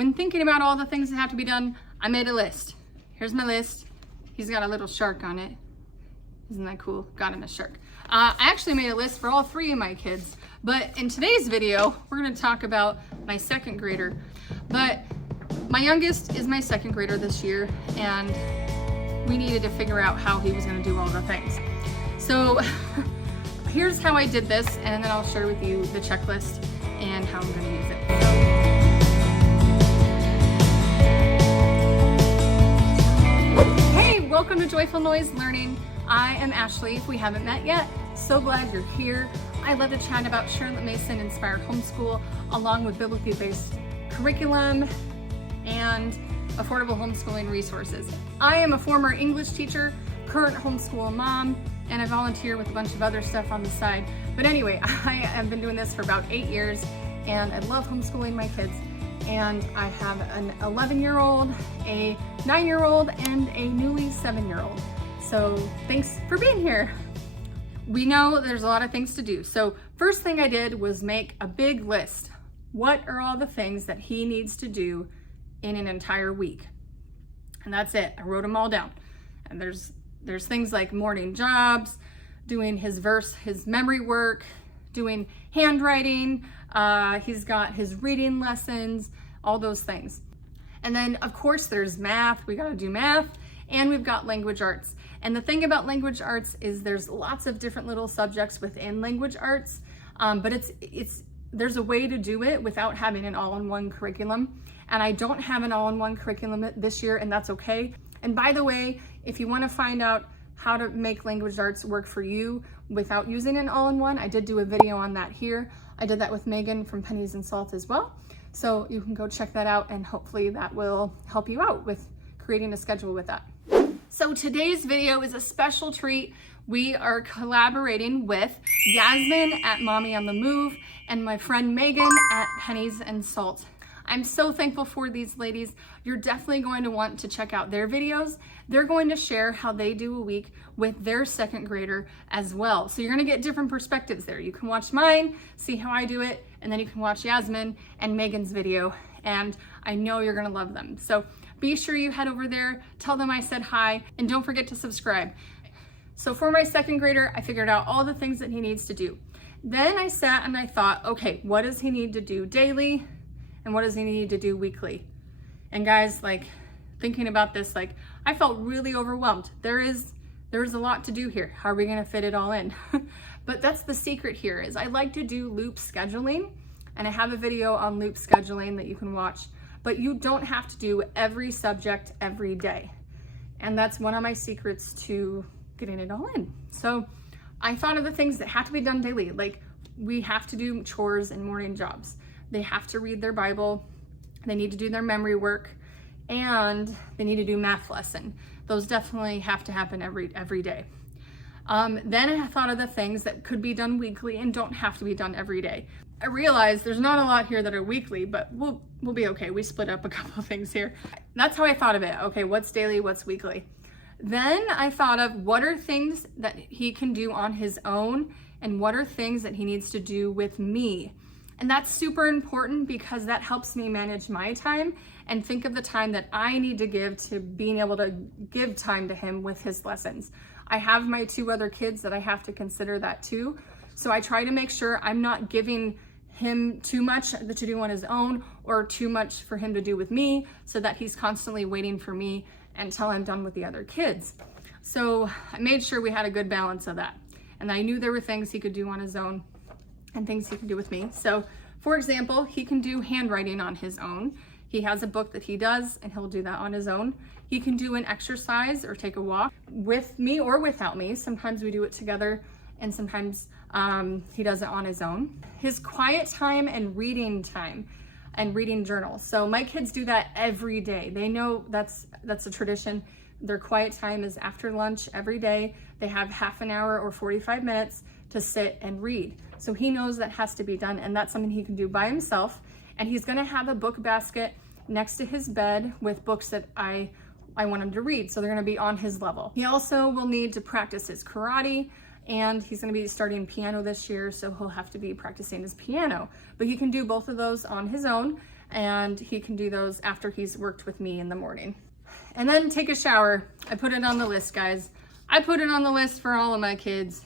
when thinking about all the things that have to be done, I made a list. Here's my list. He's got a little shark on it. Isn't that cool? Got him a shark. I actually made a list for all 3 of my kids, but in today's video, we're gonna talk about my 2nd grader. But my youngest is my 2nd grader this year, and we needed to figure out how he was gonna do all the things. So here's how I did this, and then I'll share with you the checklist and how I'm gonna use it. Hey, welcome to Joyful Noise Learning. I am Ashley, if we haven't met yet. So glad you're here. I love to chat about Charlotte Mason inspired homeschool, along with biblically based curriculum and affordable homeschooling resources. I am a former English teacher, current homeschool mom, and I volunteer with a bunch of other stuff on the side. But anyway, I have been doing this for about 8 years, and I love homeschooling my kids. And I have an 11-year-old, a 9-year-old, and a newly 7-year-old. So thanks for being here. We know there's a lot of things to do. So first thing I did was make a big list. What are all the things that he needs to do in an entire week? And that's it. I wrote them all down. And there's things like morning jobs, doing his memory work, doing handwriting. He's got his reading lessons, all those things. And then of course there's math. We got to do math, and we've got language arts. And the thing about language arts is there's lots of different little subjects within language arts, but there's a way to do it without having an all-in-one curriculum. And I don't have an all-in-one curriculum this year, and that's okay. And by the way, if you want to find out how to make language arts work for you without using an all-in-one, I did do a video on that here. I did that with Megan from Pennies and Salt as well. So you can go check that out, and hopefully that will help you out with creating a schedule with that. So today's video is a special treat. We are collaborating with Yasmine at Mommy on the Move and my friend Megan at Pennies and Salt. I'm so thankful for these ladies. You're definitely going to want to check out their videos. They're going to share how they do a week with their 2nd grader as well. So you're gonna get different perspectives there. You can watch mine, see how I do it, and then you can watch Yasmine and Megan's video, and I know you're gonna love them. So be sure you head over there, tell them I said hi, and don't forget to subscribe. So for my 2nd grader, I figured out all the things that he needs to do. Then I sat and I thought, okay, what does he need to do daily? And what does he need to do weekly? And guys, like, thinking about this, like, I felt really overwhelmed. There's a lot to do here. How are we gonna fit it all in? But that's the secret here, is I like to do loop scheduling, and I have a video on loop scheduling that you can watch, but you don't have to do every subject every day. And that's one of my secrets to getting it all in. So I thought of the things that have to be done daily. Like, we have to do chores and morning jobs. They have to read their Bible, they need to do their memory work, and they need to do math lesson. Those definitely have to happen every day. Then I thought of the things that could be done weekly and don't have to be done every day. I realized there's not a lot here that are weekly, but we'll be okay. We split up a couple of things here. That's how I thought of it. Okay, what's daily, what's weekly? Then I thought of what are things that he can do on his own, and what are things that he needs to do with me. And that's super important because that helps me manage my time and think of the time that I need to give to being able to give time to him with his lessons. I have my 2 other kids that I have to consider that too. So I try to make sure I'm not giving him too much to do on his own or too much for him to do with me, so that he's constantly waiting for me until I'm done with the other kids. So I made sure we had a good balance of that. And I knew there were things he could do on his own and things he can do with me. So for example, he can do handwriting on his own. He has a book that he does, and he'll do that on his own. He can do an exercise or take a walk with me or without me. Sometimes we do it together, and sometimes he does it on his own. His quiet time and reading journal. So my kids do that every day. They know that's a tradition. Their quiet time is after lunch every day. They have half an hour or 45 minutes to sit and read. So he knows that has to be done, and that's something he can do by himself. And he's gonna have a book basket next to his bed with books that I want him to read. So they're gonna be on his level. He also will need to practice his karate, and he's gonna be starting piano this year, so he'll have to be practicing his piano. But he can do both of those on his own. and he can do those after he's worked with me in the morning. And then take a shower. I put it on the list, guys. I put it on the list for all of my kids.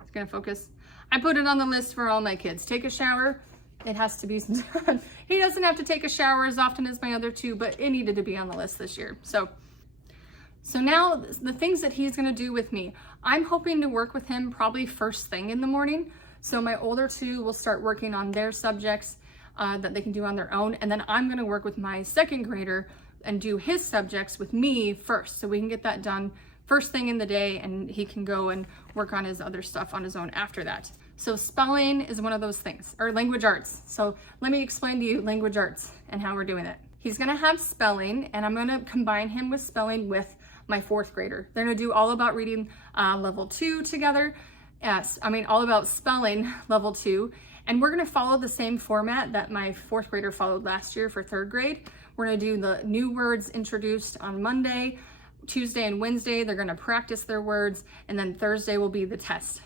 It's gonna focus. I put it on the list for all my kids. Take a shower. It has to be done. He doesn't have to take a shower as often as my other two, but it needed to be on the list this year. So now the things that he's gonna do with me, I'm hoping to work with him probably first thing in the morning. So my older two will start working on their subjects that they can do on their own. And then I'm gonna work with my second grader and do his subjects with me first. So we can get that done first thing in the day, and he can go and work on his other stuff on his own after that. So spelling is one of those things, or language arts. So let me explain to you language arts and how we're doing it. He's gonna have spelling, and I'm gonna combine him with spelling with my fourth grader. They're gonna do all about reading level 2 together. Yes, I mean all about spelling level 2. And we're gonna follow the same format that my fourth grader followed last year for third grade. We're gonna do the new words introduced on Monday, Tuesday and Wednesday, they're gonna practice their words, and then Thursday will be the test.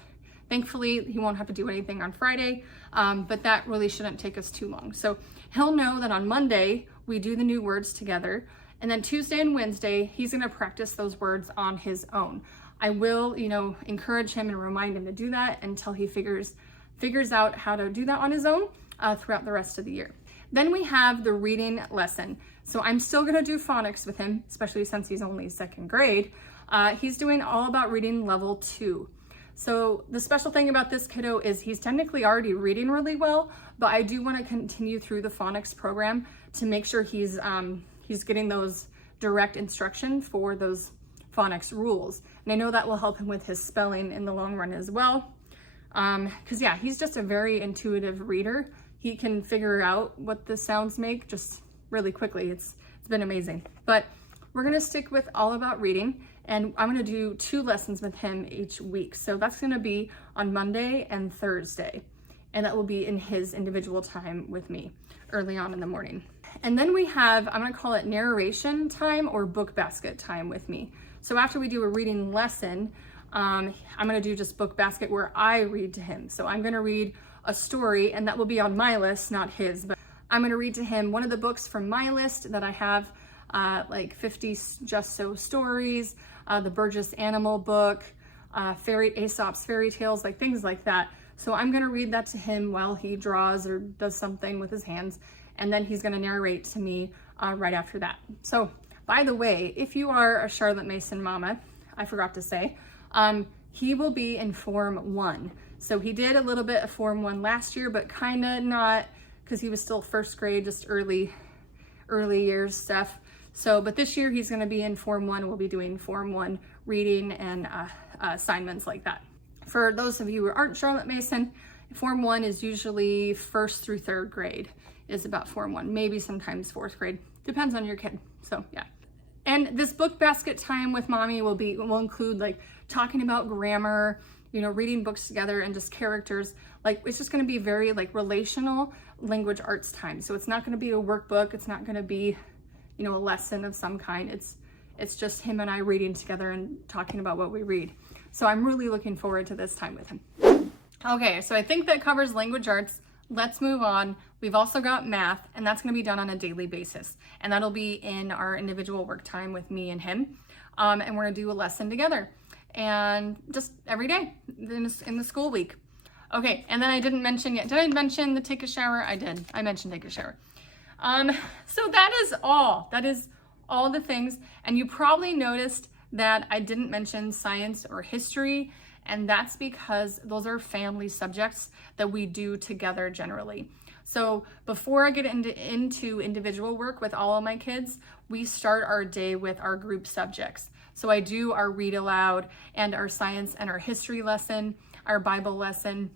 Thankfully, he won't have to do anything on Friday, but that really shouldn't take us too long. So he'll know that on Monday, we do the new words together, and then Tuesday and Wednesday, he's gonna practice those words on his own. I will, encourage him and remind him to do that until he figures out how to do that on his own throughout the rest of the year. Then we have the reading lesson. So I'm still gonna do phonics with him, especially since he's only second grade. He's doing all about reading level 2. So the special thing about this kiddo is he's technically already reading really well, but I do wanna continue through the phonics program to make sure he's getting those direct instruction for those phonics rules. And I know that will help him with his spelling in the long run as well. Cause yeah, he's just a very intuitive reader. He can figure out what the sounds make just really quickly. It's been amazing. But we're gonna stick with all about reading, and I'm gonna do 2 lessons with him each week. So that's gonna be on Monday and Thursday. And that will be in his individual time with me early on in the morning. And then we have, I'm gonna call it narration time or book basket time with me. So after we do a reading lesson, I'm gonna do just book basket where I read to him. So I'm gonna read a story, and that will be on my list, not his, but I'm gonna read to him one of the books from my list that I have, like 50 Just So stories, the Burgess Animal book, Aesop's fairy tales, like things like that. So I'm gonna read that to him while he draws or does something with his hands, and then he's gonna narrate to me right after that. So by the way, if you are a Charlotte Mason mama, I forgot to say, he will be in Form 1. So he did a little bit of Form 1 last year, but kind of not, because he was still first grade, just early years stuff. So, but this year he's going to be in Form 1. We'll be doing Form 1 reading and assignments like that. For those of you who aren't Charlotte Mason, Form 1 is usually 1st through 3rd grade is about Form 1, maybe sometimes 4th grade. Depends on your kid. So yeah. And this book basket time with mommy will include like talking about grammar, reading books together, and just characters. Like it's just going to be very like relational language arts time. So it's not going to be a workbook. It's not going to be, a lesson of some kind. It's just him and I reading together and talking about what we read. So I'm really looking forward to this time with him. Okay, so I think that covers language arts. Let's move on. We've also got math, and that's going to be done on a daily basis. And that'll be in our individual work time with me and him. And we're going to do a lesson together. And just every day in the school week. Okay, and then I didn't mention yet. Did I mention the take a shower? I did. I mentioned take a shower. So that is all. That is all the things. And you probably noticed that I didn't mention science or history, and that's because those are family subjects that we do together generally. So before I get into individual work with all of my kids, we start our day with our group subjects. So I do our read aloud and our science and our history lesson, our Bible lesson.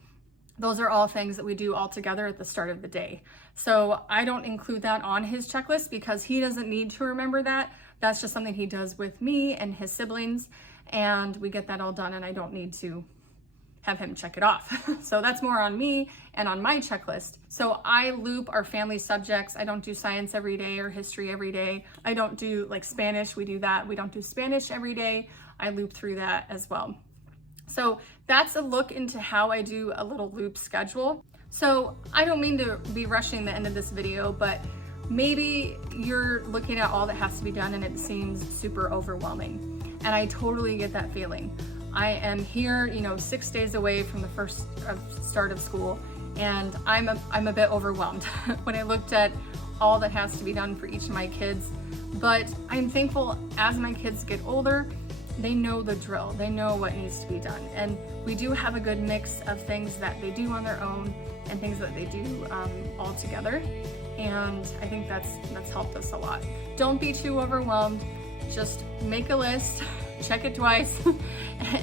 Those are all things that we do all together at the start of the day. So I don't include that on his checklist because he doesn't need to remember that. That's just something he does with me and his siblings, and we get that all done, and I don't need to have him check it off. So that's more on me and on my checklist. So I loop our family subjects. I don't do science every day or history every day. I don't do like Spanish. We do that. We don't do Spanish every day. I loop through that as well. So that's a look into how I do a little loop schedule. So I don't mean to be rushing the end of this video, but maybe you're looking at all that has to be done and it seems super overwhelming. And I totally get that feeling. I am here, 6 days away from the first start of school, and I'm a bit overwhelmed when I looked at all that has to be done for each of my kids. But I'm thankful as my kids get older, they know the drill, they know what needs to be done. And we do have a good mix of things that they do on their own and things that they do all together. And I think that's helped us a lot. Don't be too overwhelmed. Just make a list, check it twice,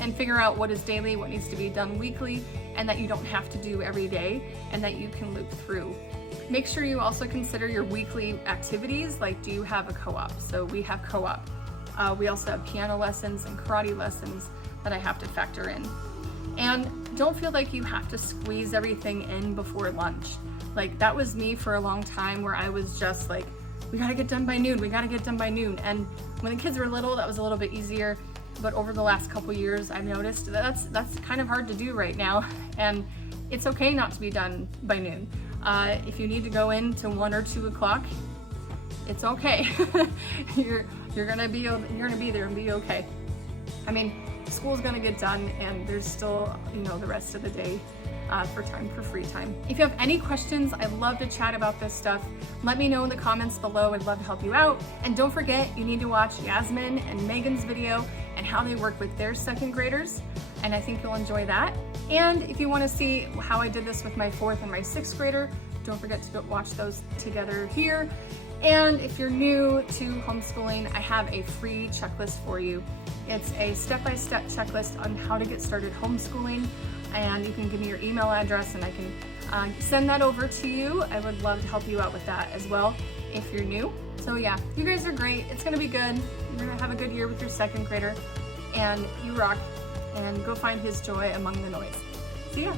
and figure out what is daily, what needs to be done weekly, and that you don't have to do every day, and that you can loop through. Make sure you also consider your weekly activities, like do you have a co-op? So we have co-op. We also have piano lessons and karate lessons that I have to factor in. And don't feel like you have to squeeze everything in before lunch. Like that was me for a long time, where I was just like, we gotta get done by noon, we gotta get done by noon. And when the kids were little, that was a little bit easier. But over the last couple years, I've noticed that that's kind of hard to do right now. And it's okay not to be done by noon. If you need to go in to 1 or 2 o'clock, it's okay. you're gonna be there and be okay. I mean, school's gonna get done, and there's still the rest of the day for free time. If you have any questions, I'd love to chat about this stuff. Let me know in the comments below. I'd love to help you out. And don't forget, you need to watch Yasmine and Megan's video and how they work with their second graders. And I think you'll enjoy that. And if you want to see how I did this with my 4th and my 6th grader, don't forget to watch those together here. And if you're new to homeschooling, I have a free checklist for you. It's a step-by-step checklist on how to get started homeschooling. And you can give me your email address and I can send that over to you. I would love to help you out with that as well if you're new. So yeah, you guys are great. It's gonna be good. You're gonna have a good year with your 2nd grader, and you rock, and go find his joy among the noise. See ya.